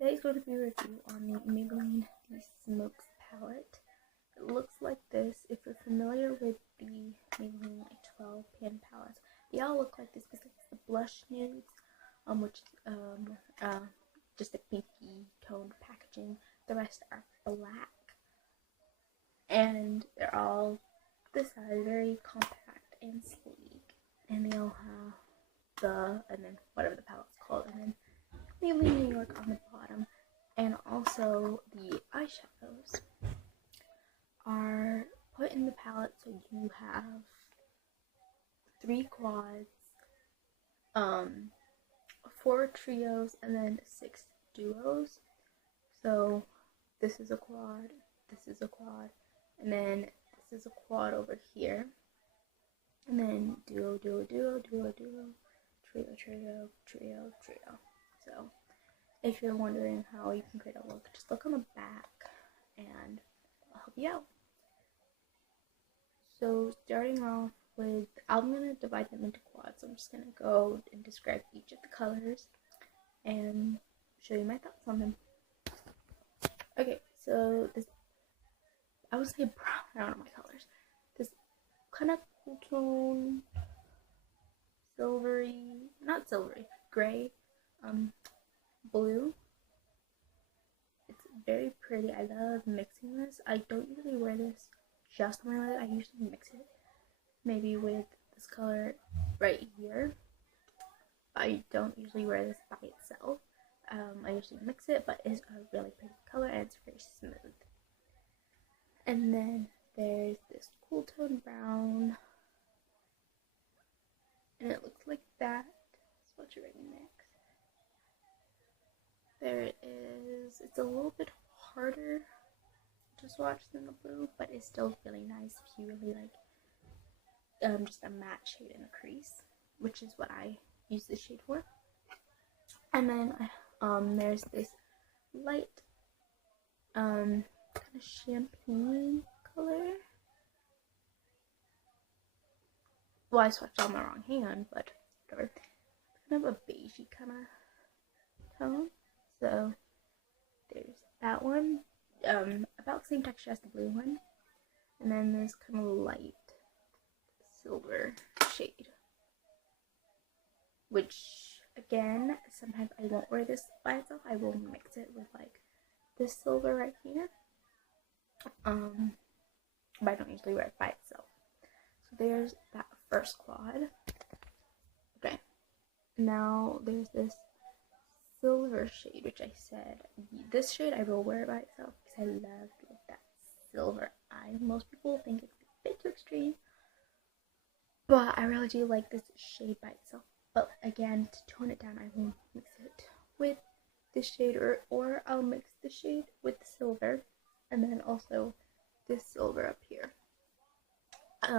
Today's going to be a review on the Maybelline The Smokes palette. It looks like this. If you're familiar with the Maybelline 12 pan palettes, they all look like this besides the blush nudes, which just a pinky toned packaging. The rest are black, and they're all this size, very compact and sleek, and they all have and then whatever the palette's called, and then Maybelline New York on the bottom, and also the eyeshadows are put in the palette, so you have 3 quads, 4 trios, and then 6 duos. So this is a quad, this is a quad, and then this is a quad over here, and then duo, duo, duo, duo, duo, trio, trio, trio, trio. So if you're wondering how you can create a look, just look on the back and I'll help you out. So starting off with, I'm going to divide them into quads. So I'm just going to go and describe each of the colors and show you my thoughts on them. Okay, so this, I would say brown, I don't know my colors. This kind of cool tone, silvery, not silvery, gray, blue. It's very pretty. I love mixing this. I don't usually wear this just on my lid. I usually mix it maybe with this color right here. I don't usually wear this by itself. I usually mix it, but it's a really pretty color and it's very smooth. And then there's this cool tone brown, and it looks like that. Swatch it right next. There it is. It's a little bit harder to swatch than the blue, but it's still really nice if you really like just a matte shade in a crease, which is what I use this shade for. And then there's this light kind of champagne color. Well, I swatched on the wrong hand, but whatever. It's kind of a beigey kind of tone. So there's that one, about the same texture as the blue one, and then this kind of light silver shade, which again, sometimes I won't wear this by itself. I will mix it with like this silver right here, but I don't usually wear it by itself. So there's that first quad. Okay, now there's this silver shade, which I said, this shade I will wear by itself because I love that silver eye. Most people think it's a bit too extreme, but I really do like this shade by itself. But again, to tone it down, I will mix it with this shade, or I'll mix the shade with the silver, and then also this silver up here, to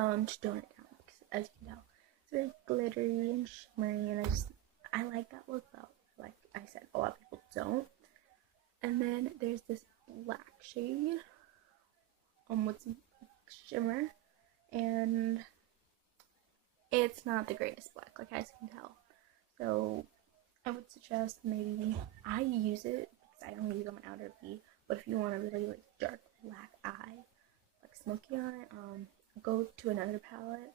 tone it down, because as you can tell, it's very glittery and shimmery, and I like that look though. Like I said, a lot of people don't. And then there's this black shade with some shimmer, and it's not the greatest black, like as you can tell. So I would suggest, maybe I use it because I only use it on my outer V, but if you want a really like dark black eye, like smoky on it, go to another palette,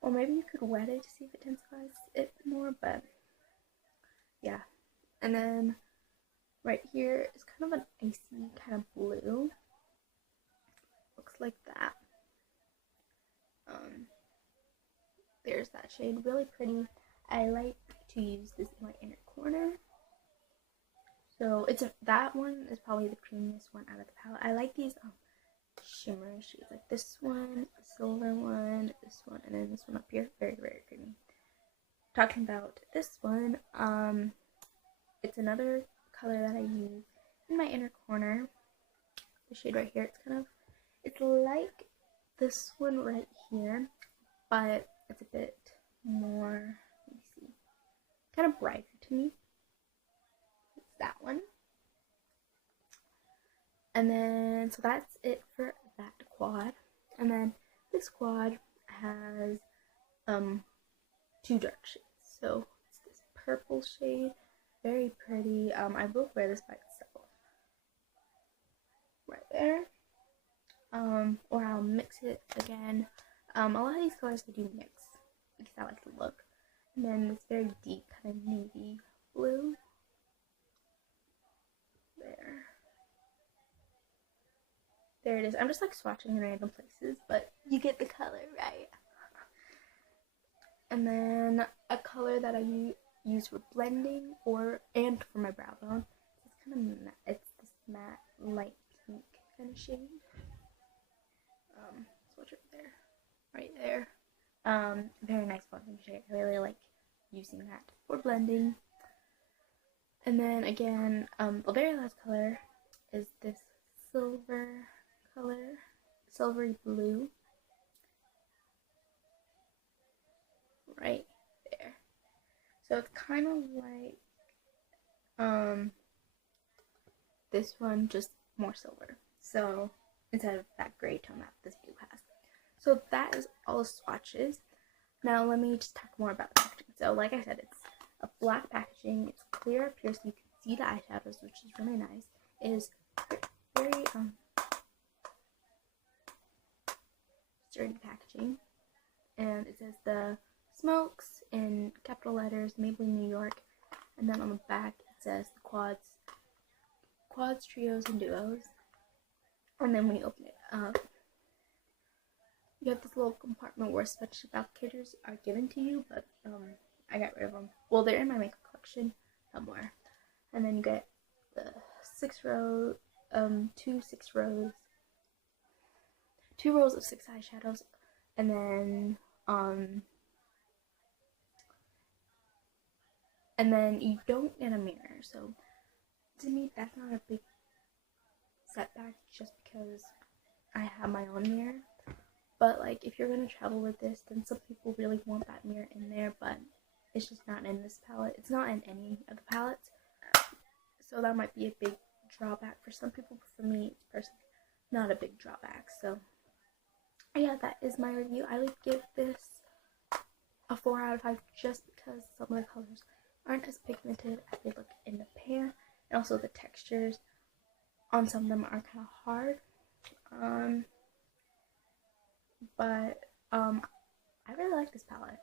or maybe you could wet it to see if it intensifies it more. But yeah. And then right here is kind of an icy kind of blue. Looks like that. There's that shade, really pretty. I like to use this in my inner corner. So that one is probably the creamiest one out of the palette. I like these shimmer shades, like this one, the silver one, this one, and then this one up here. Very, very creamy. Talking about this one, it's another color that I use in my inner corner. The shade right here, it's like this one right here, but it's a bit more, let me see, kind of brighter to me. It's that one. And then, so that's it for that quad. And then this quad has 2 dark shades. So it's this purple shade, very pretty. I will wear this by right there. Or I'll mix it again. A lot of these colors I do mix because I like the look. And then this very deep kind of navy blue. There it is. I'm just like swatching in random places, but you get the color, right? And then a color that I use for blending and for my brow bone. It's kind of matte. It's this matte light pink kind of shade. Swatch right there. Very nice blending shade. I really like using that for blending. And then again, the very last color is this silver color, silvery blue, right there. So it's kind of like this one, just more silver. So instead of that gray tone that this blue has. So that is all the swatches. Now let me just talk more about the packaging. So like I said, it's a black packaging. It's clear up here so you can see the eyeshadows, which is really nice. It is very sturdy packaging, and it says the smokes in capital letters, Maybelline New York, and then on the back it says the quads, trios, and duos. And then when you open it up, you have this little compartment where special applicators are given to you, but I got rid of them. Well, they're in my makeup collection somewhere. And then you get the 2 rows of 6 eyeshadows, and then you don't get a mirror. So to me, that's not a big setback, just because I have my own mirror. But like, if you're gonna travel with this, then some people really want that mirror in there, but it's just not in this palette. It's not in any of the palettes, so that might be a big drawback for some people. But for me, it's personally not a big drawback. So yeah, that is my review. I would give this a 4 out of 5 just because some of the colors aren't as pigmented as they look in the pan, and also the textures on some of them are kind of hard. But I really like this palette.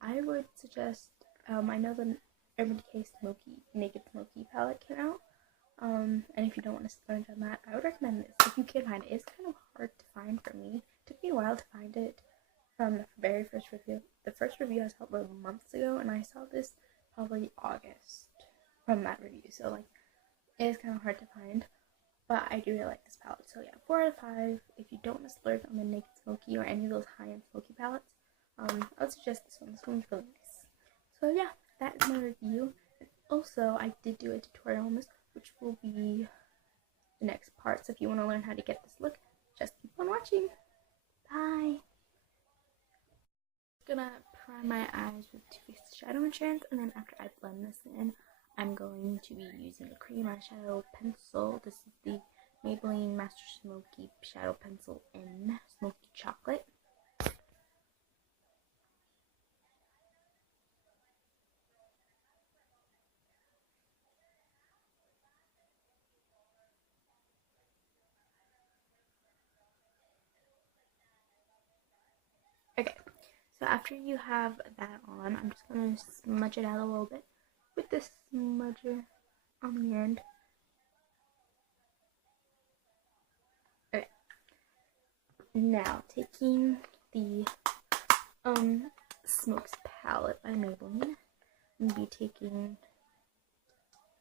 I would suggest, I know the Urban Decay Naked Smoky palette came out, and if you don't want to splurge on that, I would recommend this if you can find it. It's kind of hard to find for me. It took me a while to find it from the very first review. The first review I saw was months ago, and I saw this probably August from that review, so like, it is kind of hard to find. But I do really like this palette. So yeah, 4 out of 5. If you don't want to splurge on the Naked Smoky or any of those high-end smoky palettes, I would suggest this one. This one's really nice. So yeah, that is my review. And also, I did do a tutorial on this, which will be the next part. So if you want to learn how to get this look, just keep on watching. Bye! I'm gonna prime my eyes with Too Faced Shadow Enchant, and then after I blend this in, I'm going to be using a cream eyeshadow pencil. This is the Maybelline Master Smoky Shadow Pencil in Smoky Chocolate. Okay, so after you have that on, I'm just going to smudge it out a little bit with this smudger on the end. Okay, now taking the Smokes palette by Maybelline, I'm going to be taking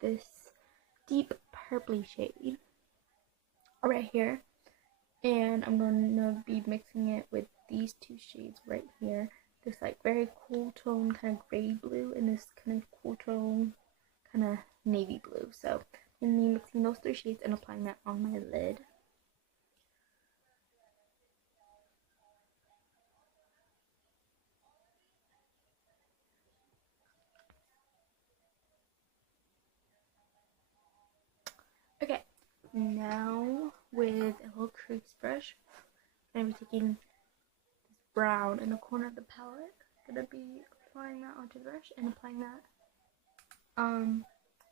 this deep purpley shade right here, and I'm going to be mixing it with these 2 shades right here. This like very cool tone kind of gray blue, and this kind of cool tone kind of navy blue. So I'm going to be mixing those 3 shades and applying that on my lid. Okay, now with a little crease brush, I'm going to be taking this brown in the corner of the palette. I'm going to be applying that onto the brush and applying that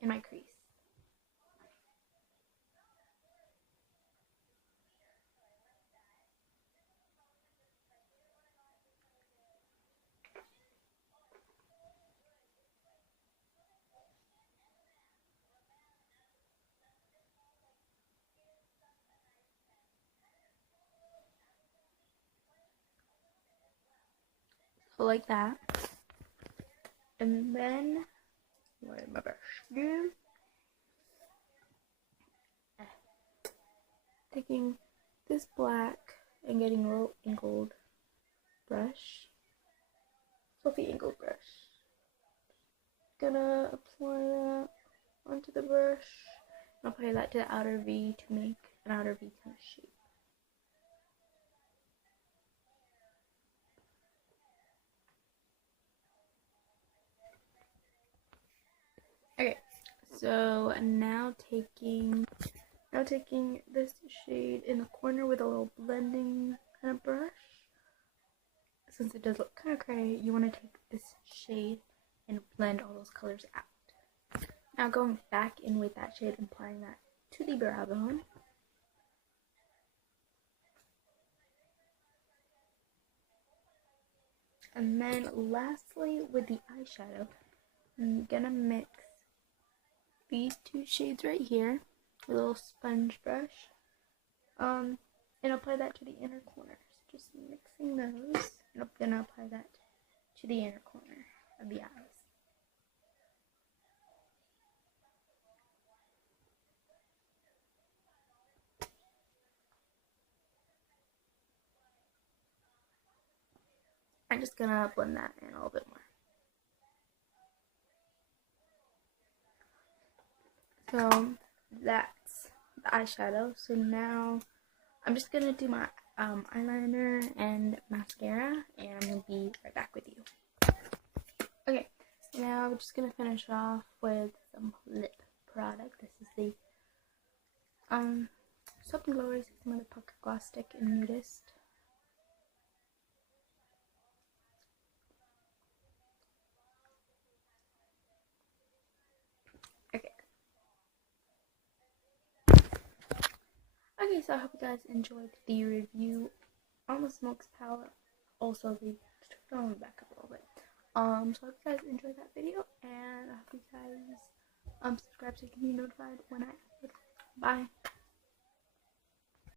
in my crease. go like that. And then, where did my brush go? Taking this black and getting a little angled brush, Sophie angled brush. Gonna apply that onto the brush and apply that to the outer V to make an outer V kind of shape. Okay, so now taking this shade in the corner with a little blending kind of brush. Since it does look kind of gray, you want to take this shade and blend all those colors out. Now going back in with that shade and applying that to the brow bone. And then lastly with the eyeshadow, I'm gonna mix these two shades right here with a little sponge brush and apply that to the inner corners. Just mixing those, and I'm gonna apply that to the inner corner of the eyes. I'm just gonna blend that in a little bit more. So that's the eyeshadow. So now I'm just gonna do my eyeliner and mascara, and I'm gonna be right back with you. Okay, now I'm just gonna finish off with some lip product. This is the Soap and Glory's Motherpucker Gloss Stick in Nudist. Okay, so I hope you guys enjoyed the review on the Smokes palette. Also, the on the back up a little bit. So I hope you guys enjoyed that video, and I hope you guys subscribe so you can be notified when I upload. Bye.